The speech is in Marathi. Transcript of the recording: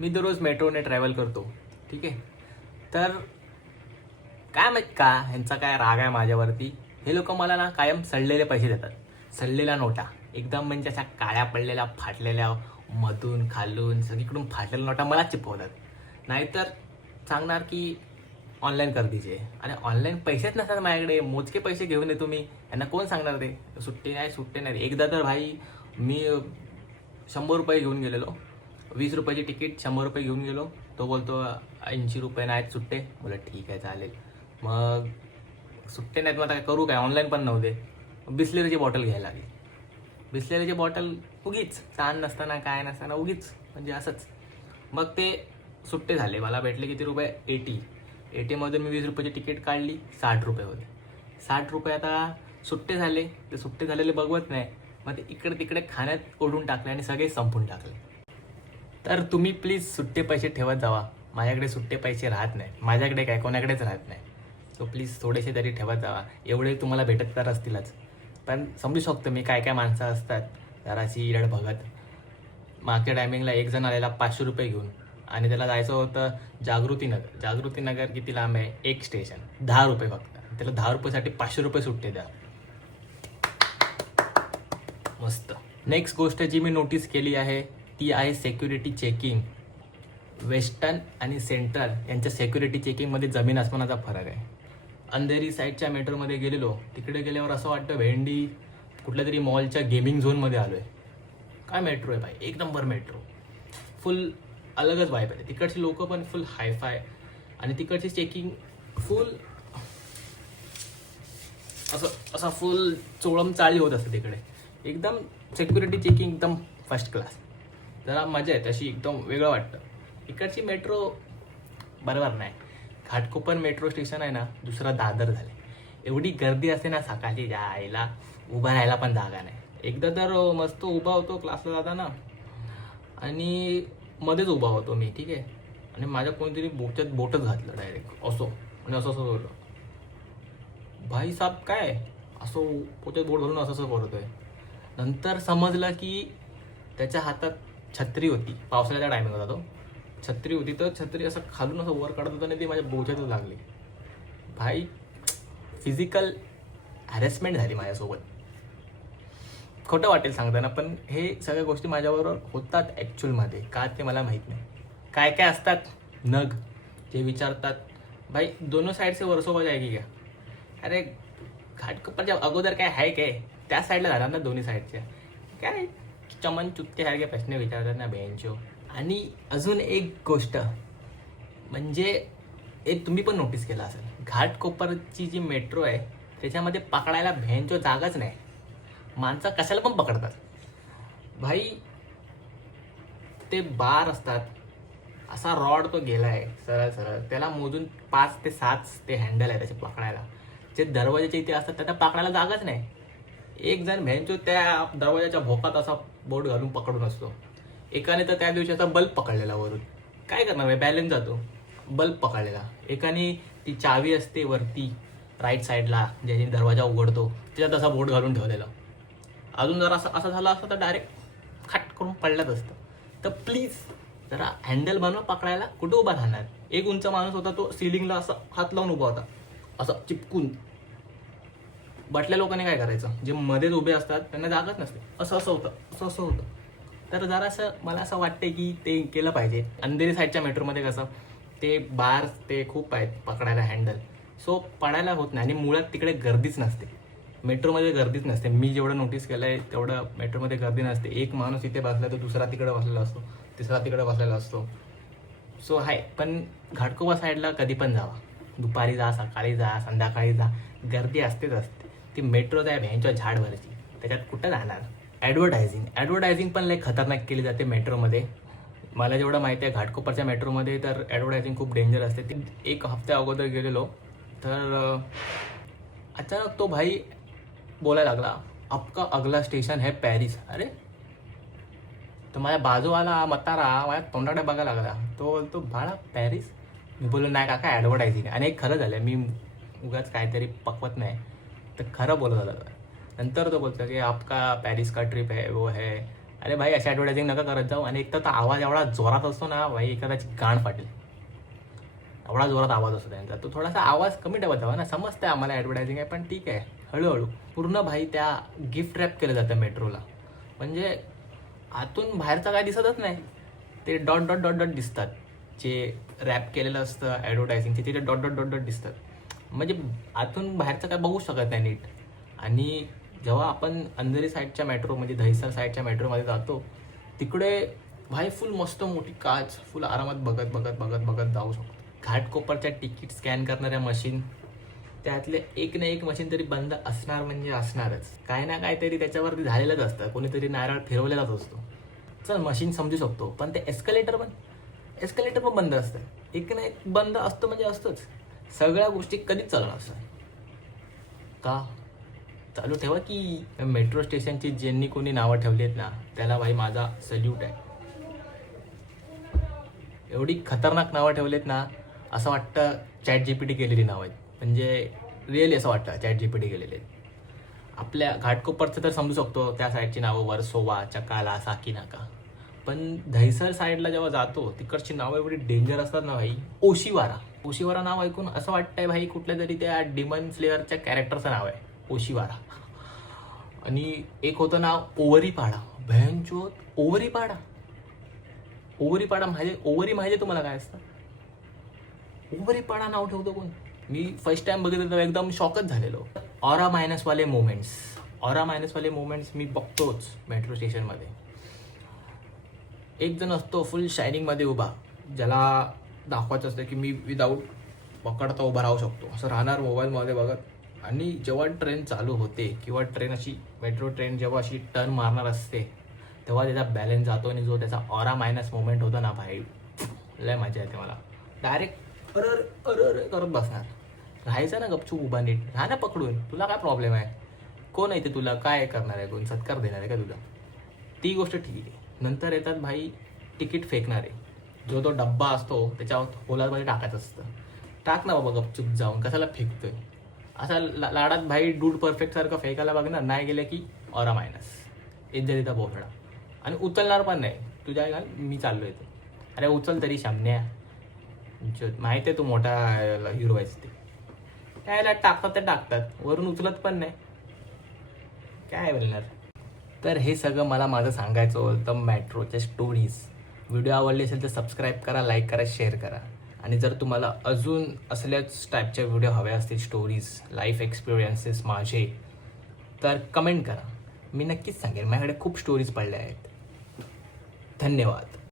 मी दररोज मेट्रोने ट्रॅव्हल करतो, ठीक आहे. तर काय माहीत का ह्यांचा काय राग आहे माझ्यावरती. हे लोक मला ना कायम सडलेले पैसे देतात, सडलेल्या नोटा, एकदम म्हणजे अशा काळ्या पडलेल्या फाटलेल्या, मधून खालून सगळीकडून फाटलेल्या नोटा मला चिपवतात. नाहीतर सांगणार की ऑनलाईन कर दीजिए. आणि ऑनलाईन पैसेच नसतात माझ्याकडे, मोजके पैसे घेऊन येतो मी. यांना कोण सांगणार ते सुट्टे नाही. एकदा तर भाई मी 100 रुपये घेऊन गेलेलो, 20 रुपयाची तिकीट 100 रुपये घेऊन गेलो. तो बोलतो 80 रुपये नाहीत सुट्टे. बोला ठीक आहे चालेल. मग सुट्टे नाहीत, मग आता काय करू, काय ऑनलाईन पण नव्हते. बिस्लेरीची बॉटल घ्यायला लागली. बिस्लेरीची बॉटल उगीच, ताण नसताना काय नसताना उगीच म्हणजे असंच. मग ते सुट्टे झाले, मला भेटले किती रुपये, 80. मी 20 रुपयाची तिकीट काढली, 60 रुपये होते. 60 रुपये आता सुट्टे झाले. ते सुट्टे झालेले बघवत नाही, मग ते इकडे तिकडे खाण्यात ओढून टाकले आणि सगळे संपून टाकले. तर तुम्ही प्लीज सुट्टे पैसे ठेवत जावा. माझ्याकडे सुट्टे पैसे राहत नाही, माझ्याकडे काय कोणाकडेच राहत नाही. तो प्लीज थोडेसे तरी ठेवत जावा. एवढे तुम्हाला भेटत तर असतीलच, पण समजू शकतो मी काय काय माणसं असतात जराशी इरड भगत. मागच्या टायमिंगला एक जण आलेला 500 रुपये घेऊन, आणि त्याला जायचं होतं जागृतीनगर. जागृतीनगर किती लांब आहे, एक स्टेशन, 10 रुपये फक्त. त्याला 10 रुपयासाठी 500 रुपये सुट्टे द्या. मस्त. नेक्स्ट गोष्ट जी मी नोटीस केली आहे ती आहे सिक्युरिटी चेकिंग. वेस्टर्न आणि सेंट्रल यांच्या सिक्युरिटी चेकिंगमध्ये जमीन आसमानाचा फरक आहे. अंधेरी साईडच्या मेट्रोमध्ये गेलेलो, तिकडे गेल्यावर असं वाटतं भेंडी कुठल्या तरी मॉलच्या गेमिंग झोनमध्ये आलो आहे. काय मेट्रो आहे भाई, एक नंबर मेट्रो. फुल अलगच वाईब आहे. तिकडची लोक पण फुल हायफाय, आणि तिकडची चेकिंग फुल असं फुल चोळम चाळी होत असते तिकडे. एकदम सिक्युरिटी चेकिंग एकदम फर्स्ट क्लास. जरा मजा आहे तशी, एकदम वेगळं वाटतं. इकडची मेट्रो बरोबर नाही. घाटकोपर मेट्रो स्टेशन आहे ना, दुसरा दादर झाले. एवढी गर्दी असते ना सकाळची, जायला उभा राहायला पण जागा नाही. एकदा तर मस्त उभा होतो क्लासला जाताना, आणि मध्येच उभा होतो मी, ठीक आहे. आणि माझ्या कोणतरी बोटच घातलं डायरेक्ट असं, आणि असं बोललो, भाई साहेब काय असं पोत्यात बोट घालून असं करतोय. नंतर समजलं की त्याच्या हातात छत्री होती. पावसाळ्याचा टायमिंग होता तो. छत्री होती, तर छत्री असं खालून असं वर काढत होतं आणि ती माझ्या बोच्यातच लागली. भाई फिजिकल हॅरेसमेंट झाली माझ्यासोबत. खोटं वाटेल सांगताना, पण हे सगळ्या गोष्टी माझ्याबरोबर होतात ॲक्च्युअलमध्ये. का ते मला माहीत नाही. काय काय असतात नग जे विचारतात, भाई दोनों साईड से वर्सोबा जाएगी क्या. अरे घाटकोपरच्या अगोदर काय आहे काय, त्या साईडला झाला ना दोन्ही साईडच्या. काय चमन चुटकेसारखे प्रश्न विचारतात ना बेंचो. आणि अजून एक गोष्ट म्हणजे, एक तुम्ही पण नोटीस केलं असेल, घाटकोपरची जी मेट्रो आहे त्याच्यामध्ये पकडायला भेंचो जागाच नाही. माणसं कशाला पण पकडतात भाई. ते बार असतात, असा रॉड तो गेला आहे सरळ सरळ, त्याला मोजून 5 ते 7 ते हँडल आहे त्याचे पकडायला. जे दरवाजाचे इथे असतात त्यांना पकडायला जागाच नाही. एक जण भेंचो त्या दरवाजाच्या भोकात असा बोट घालून पकडून असतो. एकाने तर त्या दिवशी असा बल्ब पकडलेला वरून. काय करणार आहे, बॅलन्स जातो. बल्ब पकडलेला. एकाने ती चावी असते वरती राईट साईडला ज्याने दरवाजा उघडतो, त्याच्यात असा बोट घालून ठेवलेला. अजून जरा असं झालं असतं तर डायरेक्ट खट करून पडलंच असतं. तर प्लीज जरा हँडल बनवा पकडायला. कुठं उभा राहणार. एक उंच माणूस होता, तो सिलिंगला असं हात लावून उभा होता, असं चिपकून. बटल्या लोकांनी काय करायचं, जे मध्येच उभे असतात त्यांना जागाच नसते. असं होतं. तर जरासं मला असं वाटते की ते केलं पाहिजे. अंधेरी साईडच्या मेट्रोमध्ये कसं ते बार ते खूप आहेत पकडायला हँडल, सो पडायला होत नाही. आणि मुळात तिकडे गर्दीच नसते. मेट्रोमध्ये गर्दीच नसते. मी जेवढं नोटीस केलं आहे तेवढं मेट्रोमध्ये गर्दी नसते. एक माणूस इथे बसला तर दुसरा तिकडे बसलेला असतो, तिसरा तिकडे बसलेला असतो. सो आहे. पण घाटकोपर साईडला कधी पण जावा, दुपारी जा, सकाळी जा, संध्याकाळी जा, गर्दी असतेच असते. ती मेट्रोच आहे भ्यांच्या झाडवरची, त्याच्यात कुठं जाणार. ॲडव्हर्टायझिंग पण लई खतरनाक केली जाते मेट्रोमध्ये. मला जेवढं माहिती आहे घाटकोपरच्या मेट्रोमध्ये तर ॲडव्हर्टायझिंग खूप डेंजर असते. ती एक हफ्त्या अगोदर गेलेलो तर अचानक तो भाई बोलायला लागला, आपका अगला स्टेशन है पॅरिस. अरे तो माझ्या बाजूवाला म्हातारा माझ्या तोंडाकडे बघायला लागला. तो बोलतो बाळा पॅरिस. मी बोललो नाही काका ॲडव्हर्टायझिंग. आणि एक खरं झालं, मी उगाच काहीतरी पकवत नाही, तर खरं बोलत होता. नंतर तो बोलतो की आपका पॅरिस का ट्रिप है वो है, अरे भाई अशा ॲडव्हर्टायझिंग नका करत जाऊ. आणि एक तर आवाज एवढा जोरात असतो ना भाई, एखाद्याची गाण फाटेल एवढा जोरात आवाज असतो त्यांचा. तो थोडासा आवाज कमी ठेवत जावा ना. समजतं आम्हाला ॲडव्हर्टायझिंग आहे, पण ठीक आहे हळूहळू. पूर्ण भाई त्या गिफ्ट रॅप केलं जातं मेट्रोला. म्हणजे आतून बाहेरचं काय दिसतच नाही, ते डॉट डॉट डॉट डॉट दिसतात. जे रॅप केलेलं असतं ॲडव्हर्टायझिंगचे तिथे डॉट डॉट डॉट डॉट दिसतात. म्हणजे आतून बाहेरचं काय बघू शकत नाही नीट. आणि जेव्हा आपण अंधेरी साईडच्या मेट्रो म्हणजे दहिसर साईडच्या मेट्रोमध्ये जातो, तिकडे भाई फुल मस्त मोठी काच, फुल आरामात बघत बघत बघत बघत जाऊ शकतो. घाटकोपरच्या तिकीट स्कॅन करणाऱ्या मशीन, त्यातले एक ना एक मशीन तरी बंद असणार म्हणजे असणारच. काय ना काहीतरी त्याच्यावरती झालेलंच असतं, कोणीतरी नारळ फिरवलेलाच असतो. चल मशीन समजू शकतो, पण ते एस्कलेटर पण बंद असतं. एक ना एक बंद असतं म्हणजे असतंच. सगळ्या गोष्टी कधीच चालणार असतात का? चालू ठेवा की. मेट्रो स्टेशनची ज्यांनी कोणी नावं ठेवली आहेत ना, त्याला भाई माझा सल्यूट आहे. एवढी खतरनाक नावं ठेवलीत ना, असं वाटतं ChatGPT केलेली नावं आहेत. म्हणजे रिअली असं वाटतं ChatGPT केलेले आहेत. आपल्या घाटकोपरचं तर समजू शकतो, त्या साईडची नावं वर्सोवा, चकाला, साकीनाका. पण दहिसर साईडला जेव्हा जातो तिकडची नावं एवढी डेंजर असतात ना भाई. ओशिवारा नाव ऐकून असं वाटतंय भाई कुठल्या तरी त्या डिमन स्लेअरच्या कॅरेक्टरचं नाव आहे ओशिवारा. आणि एक होतं नाव ओवरीपाडा. भयंचोत ओवरीपाडा माहिती तुम्हाला काय असतं? ओवरीपाडा नाव ठेवतो कोण? मी फर्स्ट टाइम बघितलं तर एकदम शॉकच झालेलो. ऑरा मायनसवाले मोमेंट्स मी बघतोच मेट्रो स्टेशनमध्ये. एक जण असतो फुल शायनिंगमध्ये उभा, ज्याला दाखवायचं असतं की मी विदाऊट पकडता उभा राहू शकतो, असं राहणार मोबाईलमध्ये बघत. आणि जेव्हा ट्रेन चालू होते किंवा मेट्रो ट्रेन जेव्हा अशी टर्न मारणार असते, तेव्हा त्याचा बॅलन्स जातो आणि जो त्याचा ऑरा मायनस मोमेंट होता ना भाई, लय मजा येते मला. डायरेक्ट अर करत बसणार. राहायचं ना गपचूप उभा, नीट राहा ना पकडून. तुला काय प्रॉब्लेम आहे? कोण आहे ते तुला काय करणार आहे? कोण सत्कार देणार आहे का तुला? ती गोष्ट ठीक आहे. नंतर येतात भाई तिकीट फेकणारे. जो डब्बा असतो त्याच्यावर होलामध्ये टाकायचं असतं. टाक ना बाबा गपचूप जाऊन, कशाला फेकतोय? असा लाडात भाई डूड परफेक्ट सारखं फेकायला बघणार, नाही गेलं की ऑरा मायनस इथे तिथं पोहोचणार. आणि उचलणार पण नाही. तुझ्या घाल मी चाललो येतो. अरे उचल तरी शामण्या, माहिती आहे तू मोठा हिरो आहेस ते. काय टाकतात वरून उचलत पण नाही. काय बोलणार? तर हे सगळं मला माझं सांगायचं होतं मेट्रोच्या स्टोरीज. व्हिडिओ आवडले असेल तर सबस्क्राईब करा, लाईक करा, शेअर करा. आणि जर तुम्हाला अजून असल्याच टाईपच्या व्हिडिओ हव्या असतील, स्टोरीज, लाईफ एक्सपिरियन्सेस माझे, तर कमेंट करा. मी नक्कीच सांगेन. माझ्याकडे खूप स्टोरीज पडल्या आहेत. धन्यवाद.